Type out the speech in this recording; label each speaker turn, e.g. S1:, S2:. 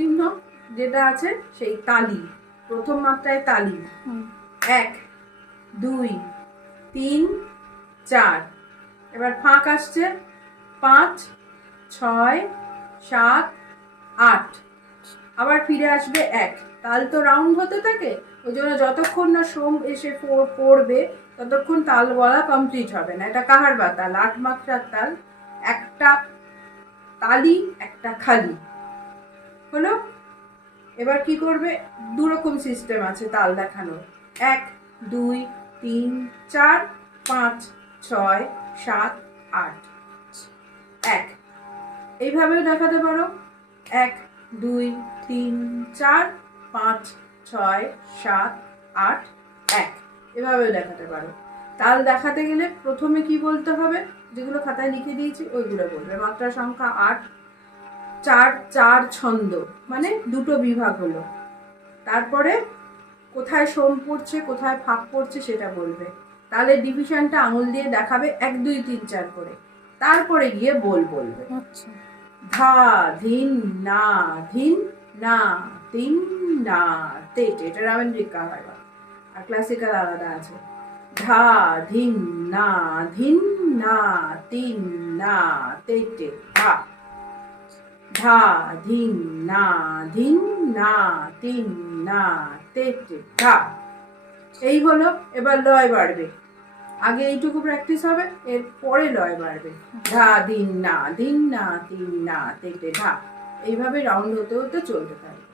S1: চিহ্ন যেটা আছে সেই তালি প্রথম মাত্রায় তালি। এক দুই তিন চার। এবার ফাঁক আসছে। পাঁচ ছয় সাত আট। আবার ফিরে আসবে এক। তাল তো রাউন্ড হতে থাকে ওই জন্য যতক্ষণ না সোম এসে পড়- পড়বে ততক্ষণ তাল বলা কমপ্লিট হবে না। এটা কাহার বা তাল? আট মাত্রার তাল একটা তালি একটা খালি। হলো এবার কি করবে? দু রকম সিস্টেম আছে তাল দেখানোর। এক, দুই, তিন, চার, পাঁচ, ছয়, সাত, আট। এক, এইভাবেও দেখাতে পারো। এক, দুই, তিন, চার, পাঁচ, ছয়, সাত, আট, এক। এভাবেও দেখাতে পারো। তাল দেখাতে গেলে প্রথমে কি বলতে হবে? যেগুলো খাতায় লিখে দিয়েছি, ওইগুলো বলবে। মাত্রা সংখ্যা আট চার চার ছন্দ মানে দুটো বিভাগ হলো। তারপরে কোথায় সোম পড়ছে কোথায় ফাঁক পড়ছে সেটা বলবে। তাহলে ডিভিশনটা আঙুল দিয়ে দেখাবে এক দুই তিন চার করে। তারপরে গিয়ে বল বলবে।
S2: আচ্ছা।
S1: ধা ধিন না ধিন না তিন না তেট এটা রামেন্দ্রিক হয় আর ক্লাসিক্যাল আলাদা আছে। ধা ধিন না ধিন না তিন না তেটে ধা ধা ধিন না ধিন না তিন না তেটে ধা এই হলো, এবার লয় বাড়বে। আগে এইটুকু প্র্যাকটিস হবে এর পরে লয় বাড়বে। ধা দিন না দিন না তিন না তেটে ধা এইভাবে রাউন্ড হতে হতে চলতে থাকে